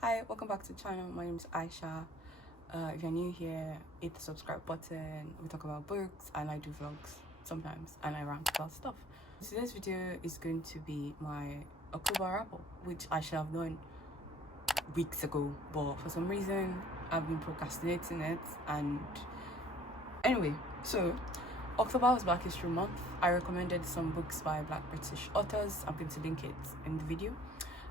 Hi, welcome back to the channel. My name is Aisha. If you're new here, hit the subscribe button. We talk about books and I do vlogs sometimes and I rant about stuff. Today's video is going to be my October wrap-up, which I should have done weeks ago, but for some reason I've been procrastinating it. And anyway, so October was Black History Month. I recommended some books by Black British authors. I'm going to link it in the video.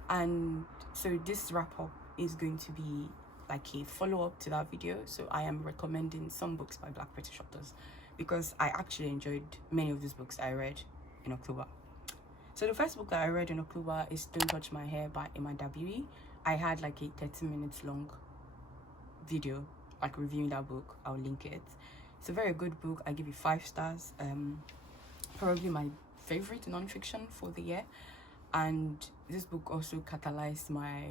And so this wrap-up is going to be like a follow-up to that video. So I am recommending some books by Black British authors because I actually enjoyed many of these books I read in October. So the first book that I read in October is Don't Touch My Hair by Emma Dabiri. I had like a 30 minutes long video like reviewing that book. I'll link it. It's a very good book. I give it 5 stars. Probably my favorite non-fiction for the year. And this book also catalyzed my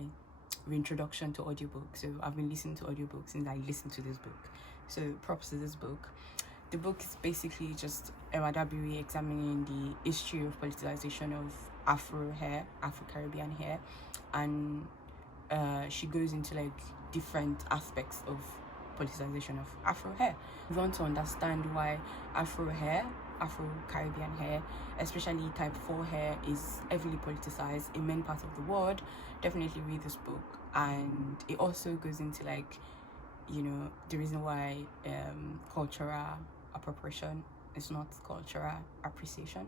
reintroduction to audiobooks. So I've been listening to audiobooks since I listened to this book. So props to this book. The book is basically just Emma Dabiri examining the history of politicization of Afro hair, Afro-Caribbean hair. And she goes into like different aspects of politicization of Afro hair. We want to understand why Afro-Caribbean hair, especially type 4 hair, is heavily politicized in many parts of the world. Definitely read this book. And it also goes into like, you know, the reason why cultural appropriation is not cultural appreciation.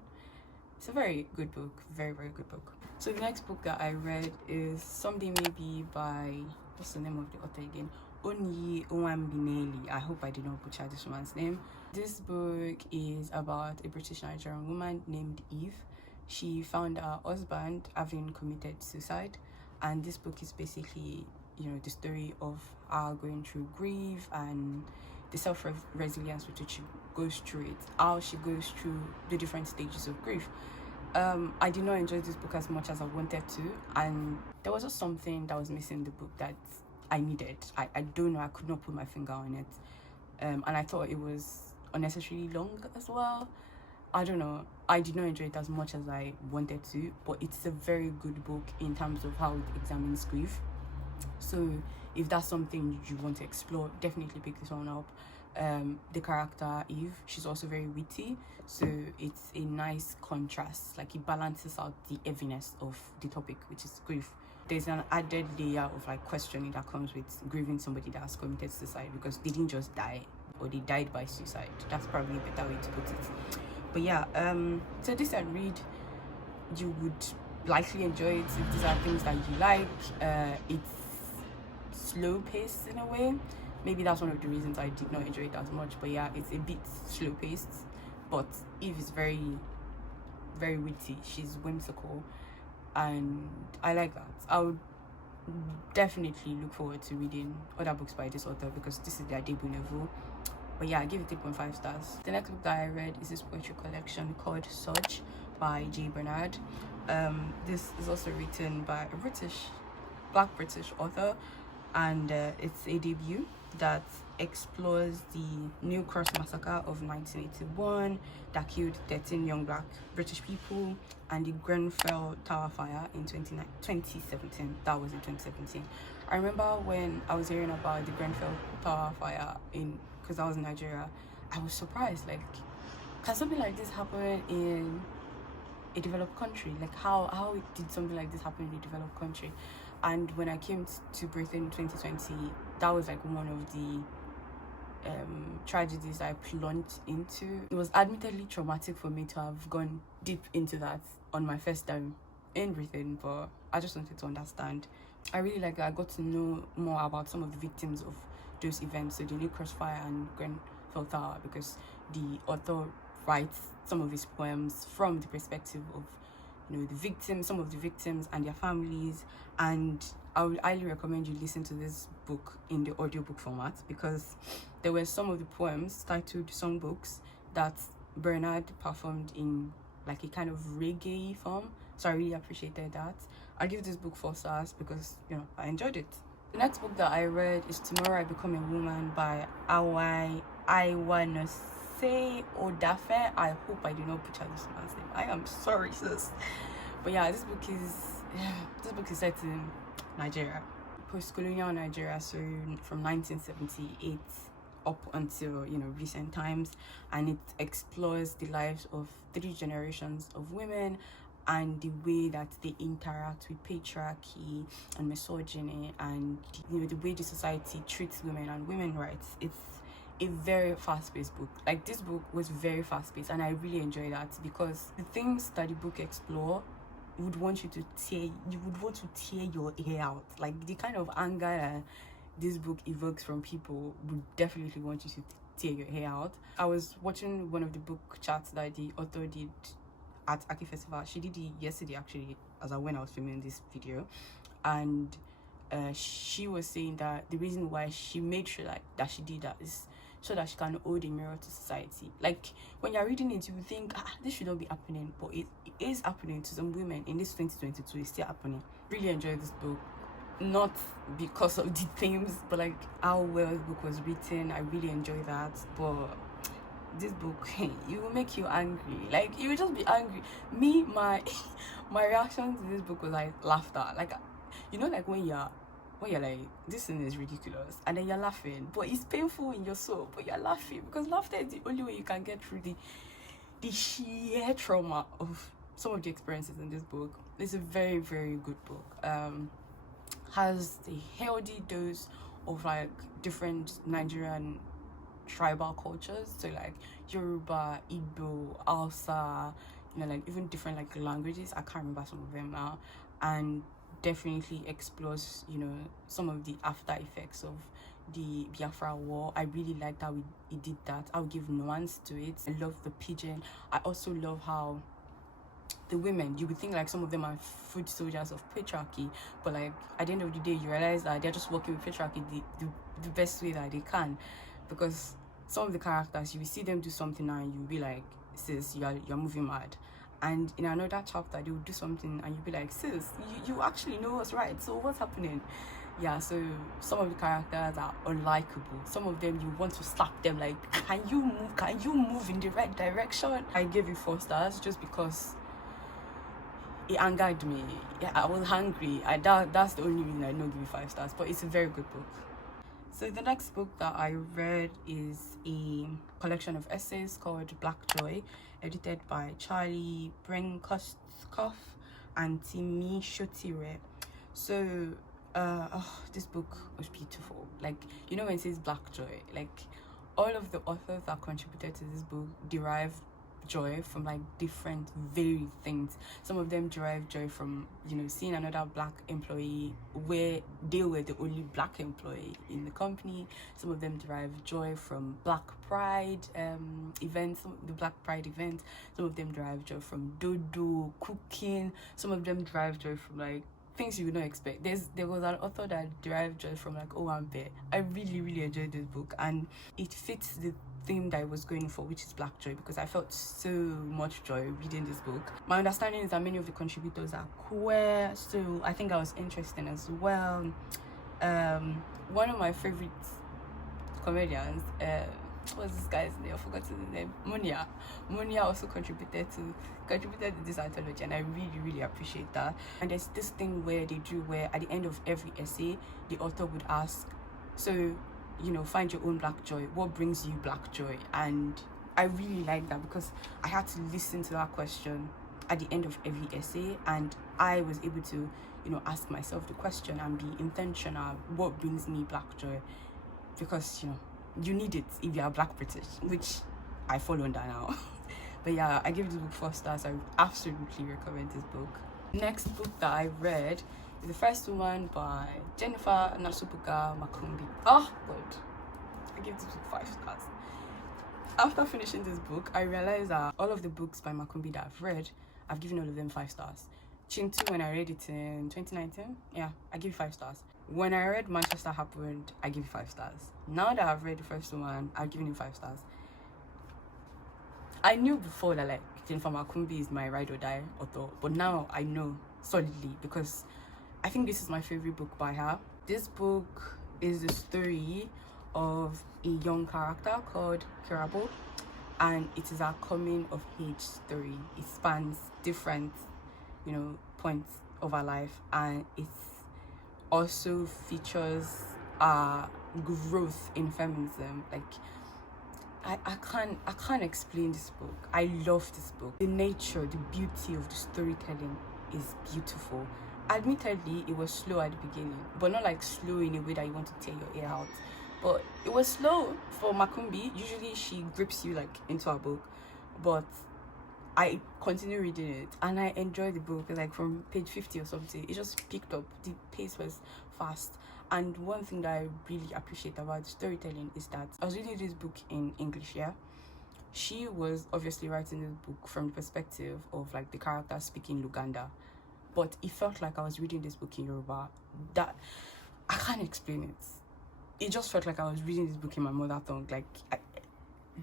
It's a very good book, very good book. So the next book that I read is Someday Maybe by, what's the name of the author again? Onyi Owambineli. I hope I did not butcher this woman's name. This book is about a British Nigerian woman named Eve. She found her husband having committed suicide, and this book is basically, you know, the story of her going through grief and the self-resilience with which she goes through it, how she goes through the different stages of grief. I did not enjoy this book as much as I wanted to, and there was just something that was missing in the book that I needed. I don't know, I could not put my finger on it. And I thought it was unnecessarily long as well. I don't know, I did not enjoy it as much as I wanted to, but it's a very good book in terms of how it examines grief. So if that's something you want to explore, definitely pick this one up. The character Eve, she's also very witty, so it's a nice contrast. Like, it balances out the heaviness of the topic, which is grief. There's an added layer of like questioning that comes with grieving somebody that has committed suicide, because they didn't just die, or they died by suicide. That's probably a better way to put it. But yeah, so this I read, you would likely enjoy it if these are things that you like. It's slow paced in a way. Maybe that's one of the reasons I did not enjoy it as much. But yeah, it's a bit slow paced, but Eve is very witty. She's whimsical, and I like that. I would definitely look forward to reading other books by this author, because this is their debut novel. But yeah, I give it 3.5 stars. The next book that I read is this poetry collection called XOxO by J. Bernard. This is also written by a Black British author, and it's a debut that explores the New Cross massacre of 1981 that killed 13 young Black British people, and the Grenfell Tower fire in 2017. That was in 2017. I remember when I was hearing about the Grenfell Tower fire because I was in Nigeria, I was surprised. Like, can something like this happen in a developed country? Like, how did something like this happen in a developed country? And when I came to Britain in 2020, that was like one of the tragedies I plunged into. It was admittedly traumatic for me to have gone deep into that on my first time in Britain, but I just wanted to understand. I really like that I got to know more about some of the victims of those events, so the New Cross fire and Grenfell Tower, because the author writes some of his poems from the perspective of, you know, some of the victims and their families. And I would highly recommend you listen to this book in the audiobook format, because there were some of the poems titled songbooks that Bernard performed in like a kind of reggae form, so I really appreciated that. I give this book 4 stars because, you know, I enjoyed it. The next book that I read is Tomorrow I Become a Woman by Iwanose Odafe. I hope I do not butcher this man's name. I am sorry, sis. But yeah, this book is set in Nigeria, post-colonial Nigeria, so from 1978 up until, you know, recent times, and it explores the lives of 3 generations of women and the way that they interact with patriarchy and misogyny, and, you know, the way the society treats women and women's rights. It's a very fast-paced book. Like, this book was very fast-paced, and I really enjoy that, because the things that the book explore would want you would want to tear your hair out. Like, the kind of anger that this book evokes from people would definitely want you to tear your hair out. I was watching one of the book chats that the author did at Aki Festival. She did it yesterday, actually, when I was filming this video, and she was saying that the reason why she made sure that she did that is so that she can hold a mirror to society. Like, when you're reading it, you would think, this should not be happening, but it is happening to some women in this 2022. It's still happening. Really enjoyed this book, not because of the themes, but like how well the book was written. I really enjoy that. But this book, it will make you angry. Like, you will just be angry. My reaction to this book was like laughter. Like, you know, like when you're like, this thing is ridiculous, and then you're laughing, but it's painful in your soul, but you're laughing because laughter is the only way you can get through the sheer trauma of some of the experiences in this book. It's a very, very good book. Has a healthy dose of like different Nigerian tribal cultures, so like Yoruba, Igbo, Hausa, you know, like even different like languages. I can't remember some of them now, and definitely explores, you know, some of the after effects of the Biafra War. I really like how he did that. I'll give nuance to it. I love the pigeon. I also love how the women, you would think like some of them are foot soldiers of patriarchy, but like at the end of the day you realize that they're just working with patriarchy the best way that they can, because some of the characters, you will see them do something and you'll be like, sis, you're moving mad. And in another chapter they will do something and you'll be like, sis, you actually know what's right, so what's happening? Yeah, so some of the characters are unlikable. Some of them you want to slap them, like, can you move in the right direction? I gave it 4 stars just because it angered me. Yeah, I was hungry. That's the only reason I don't give it 5 stars, but it's a very good book. So the next book that I read is a collection of essays called Black Joy, edited by Charlie Brinkoskov and Timi Shotire. So this book was beautiful. Like, you know, when it says Black Joy, like all of the authors that contributed to this book derived joy from like different varied things. Some of them derive joy from, you know, seeing another black employee where they were the only black employee in the company. Some of them derive joy from Black Pride events, the Black Pride events. Some of them derive joy from dodo cooking. Some of them derive joy from like things you would not expect. There was an author that derived joy from like Owambe. I really, really enjoyed this book, and it fits the theme that I was going for, which is Black Joy, because I felt so much joy reading this book. My understanding is that many of the contributors are queer, so I think I was interested as well. One of my favorite comedians, what's this guy's name? I forgot his name. Munia also contributed to this anthology, and I really, really appreciate that. And there's this thing where they do where at the end of every essay the author would ask, so, you know, find your own black joy. What brings you black joy? And I really like that, because I had to listen to that question at the end of every essay, and I was able to, you know, ask myself the question and be intentional. What brings me black joy? Because, you know, you need it if you are Black British, which I fall under now. But yeah, I give this book 4 stars. I absolutely recommend this book. Next book that I read is The First Woman by Jennifer Nansubuga Makumbi. Oh god, I give this book 5 stars. After finishing this book, I realized that all of the books by Makumbi that I've read, I've given all of them 5 stars. Chintu, when I read it in 2019, yeah, I give it 5 stars. When I read Manchester Happened, I give it 5 stars. Now that I've read The First Woman, I've given it 5 stars. I knew before that like Jennifer Makumbi is my ride or die author, but now I know solidly, because I think this is my favorite book by her. This book is the story of a young character called Kirabo, and it is a coming of age story. It spans different points of our life, and it also features growth in feminism. Like I can't explain this book. I love this book. The nature, the beauty of the storytelling is beautiful. Admittedly, it was slow at the beginning, but not like slow in a way that you want to tear your ear out. But it was slow for Makumbi. Usually she grips you like into a book, but I continued reading it and I enjoyed the book. Like from page 50 or something, it just picked up. The pace was fast. And one thing that I really appreciate about the storytelling is that I was reading this book in English, yeah. She was obviously writing this book from the perspective of like the character speaking Luganda, but it felt like I was reading this book in Yoruba. That I can't explain it. It just felt like I was reading this book in my mother tongue. Like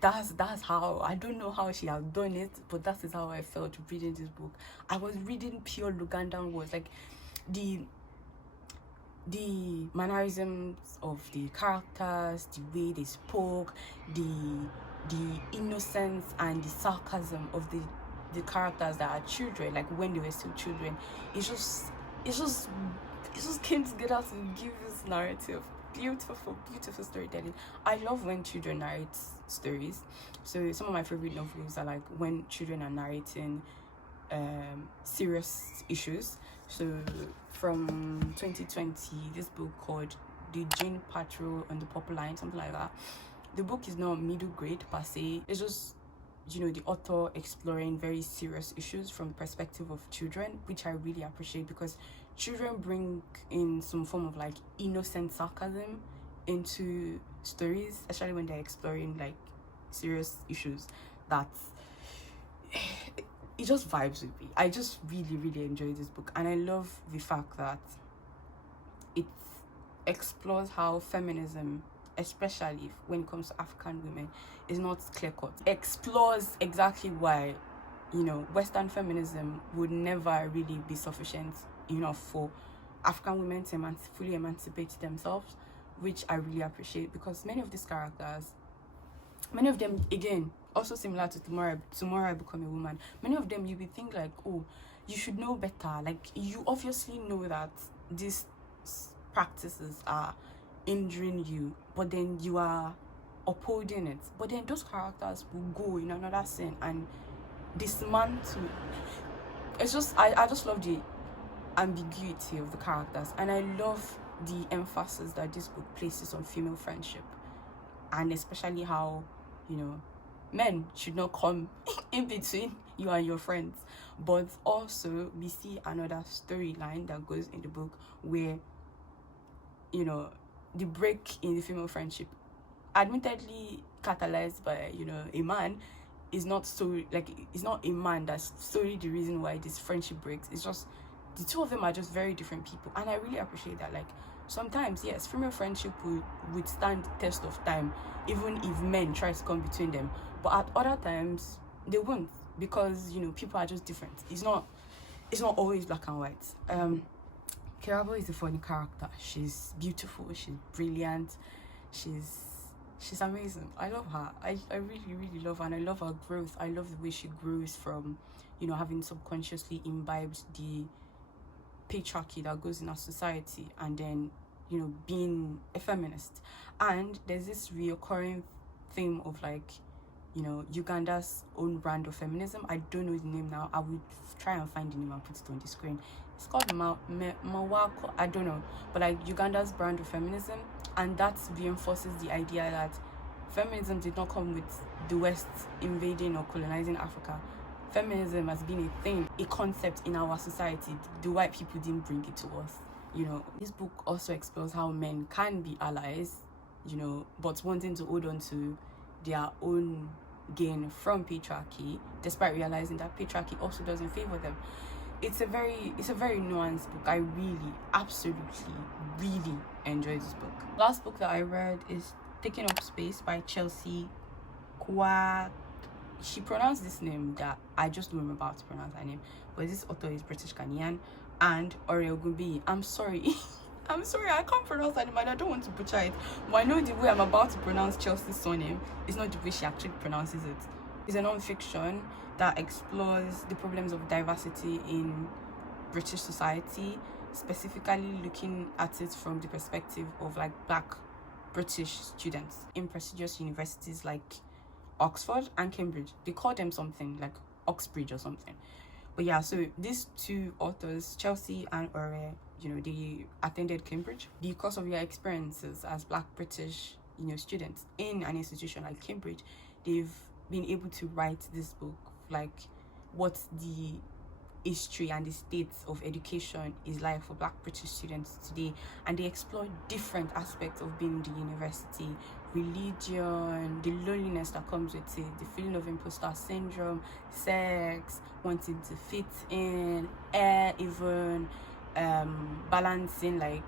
that's how, I don't know how she has done it, but that is how I felt reading this book. I was reading pure Lugandan words, like the mannerisms of the characters, the way they spoke, the innocence and the sarcasm of the characters that are children, like when they were still children. It just came together to give this narrative. Beautiful storytelling. I love when children narrate stories. So some of my favorite novels are like when children are narrating serious issues. So from 2020, this book called The Jane Patrol on the Purple Line, something like that. The book is not middle grade per se. It's just the author exploring very serious issues from the perspective of children, which I really appreciate, because children bring in some form of like innocent sarcasm into stories, especially when they're exploring like serious issues. That it just vibes with me. I just really enjoy this book, and I love the fact that it explores how feminism, especially when it comes to African women, is not clear-cut. Explores exactly why Western feminism would never really be sufficient enough for African women to fully emancipate themselves, which I really appreciate, because many of these characters, many of them, again, also similar to Tomorrow I Become a Woman, many of them you would think like, oh, you should know better. Like, you obviously know that these practices are injuring you, but then you are upholding it. But then those characters will go in another scene and dismantle. It's just I just love the ambiguity of the characters, and I love the emphasis that this book places on female friendship, and especially how men should not come in between you and your friends. But also we see another storyline that goes in the book where the break in the female friendship, admittedly catalyzed by a man, is not so, like, it's not a man that's solely the reason why this friendship breaks. It's just the two of them are just very different people, and I really appreciate that. Like, sometimes, yes, female friendship will withstand the test of time, even if men try to come between them, but at other times they won't, because people are just different. It's not always black and white. Kirabo is a funny character. She's beautiful, she's brilliant, she's amazing. I love her. I really love her, and I love her growth. I love the way she grows from having subconsciously imbibed the patriarchy that goes in our society, and then being a feminist. And there's this reoccurring theme of like Uganda's own brand of feminism. I don't know the name now. I would try and find the name and put it on the screen. It's called Mawako, I don't know, but like Uganda's brand of feminism, and that reinforces the idea that feminism did not come with the West invading or colonizing Africa. Feminism has been a thing, a concept in our society. The white people didn't bring it to us. This book also explores how men can be allies, but wanting to hold on to their own gain from patriarchy, despite realizing that patriarchy also doesn't favor them. It's a very nuanced book. I absolutely enjoyed this book. Last book that I read is Taking Up Space by Chelsea Kwa. She pronounced this name that I just don't remember how to pronounce her name, but this author is British Ghanaian, and Oreogunbi. I'm sorry, I can't pronounce her name, and I don't want to butcher it, but I know the way I'm about to pronounce Chelsea's surname is not the way she actually pronounces it. It's a non-fiction that explores the problems of diversity in British society, specifically looking at it from the perspective of like Black British students in prestigious universities like Oxford and Cambridge. They call them something like Oxbridge or something. But yeah, so these two authors, Chelsea and Ore, they attended Cambridge. Because of their experiences as Black British, students in an institution like Cambridge, they've been able to write this book, like what the history and the state of education is like for Black British students today, and they explore different aspects of being in the university: religion, the loneliness that comes with it, the feeling of imposter syndrome, sex, wanting to fit in, even balancing like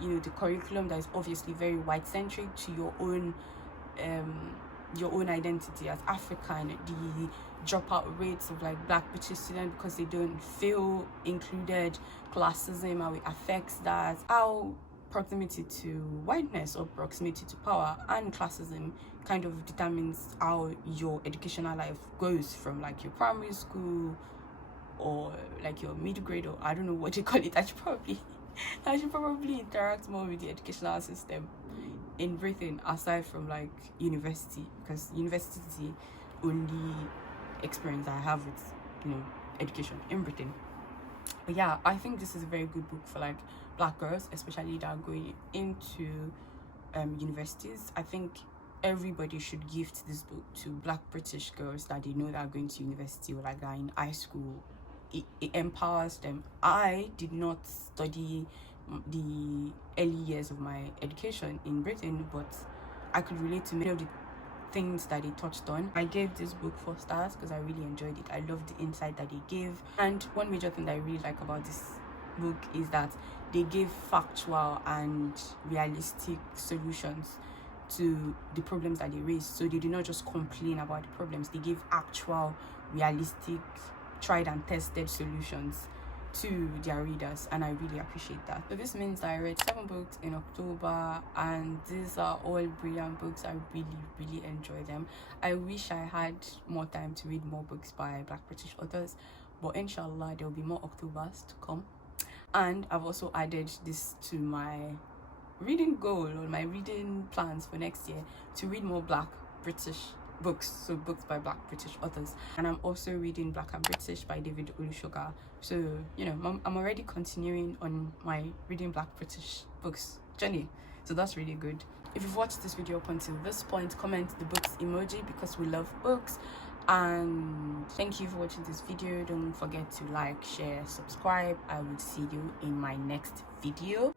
the curriculum that is obviously very white centric to your own identity as African, the dropout rates of like Black British students because they don't feel included, classism, how it affects that, how proximity to whiteness or proximity to power and classism kind of determines how your educational life goes from like your primary school or like your middle grade, or I don't know what you call it. I should probably interact more with the educational system in Britain aside from like university, because university is the only experience I have with education in Britain. But yeah, I think this is a very good book for like Black girls, especially that are going into universities. I think everybody should gift this book to Black British girls that they know that are going to university or like that are in high school. It empowers them. I did not study the early years of my education in Britain, but I could relate to many of the things that they touched on. I gave this book 4 stars because I really enjoyed it. I loved the insight that they gave, and one major thing that I really like about this book is that they gave factual and realistic solutions to the problems that they raised. So they did not just complain about the problems, they gave actual, realistic, tried and tested solutions to their readers, and I really appreciate that. So this means that I read 7 books in October, and these are all brilliant books. I really enjoy them. I wish I had more time to read more books by Black British authors, but inshallah there will be more Octobers to come. And I've also added this to my reading goal or my reading plans for next year, to read more Black British books, so books by Black British authors. And I'm also reading Black and British by David Olusoga. So I'm already continuing on my reading Black British books journey, so that's really good. If you've watched this video up until this point, comment the books emoji because we love books. And thank you for watching this video. Don't forget to like, share, subscribe. I will see you in my next video.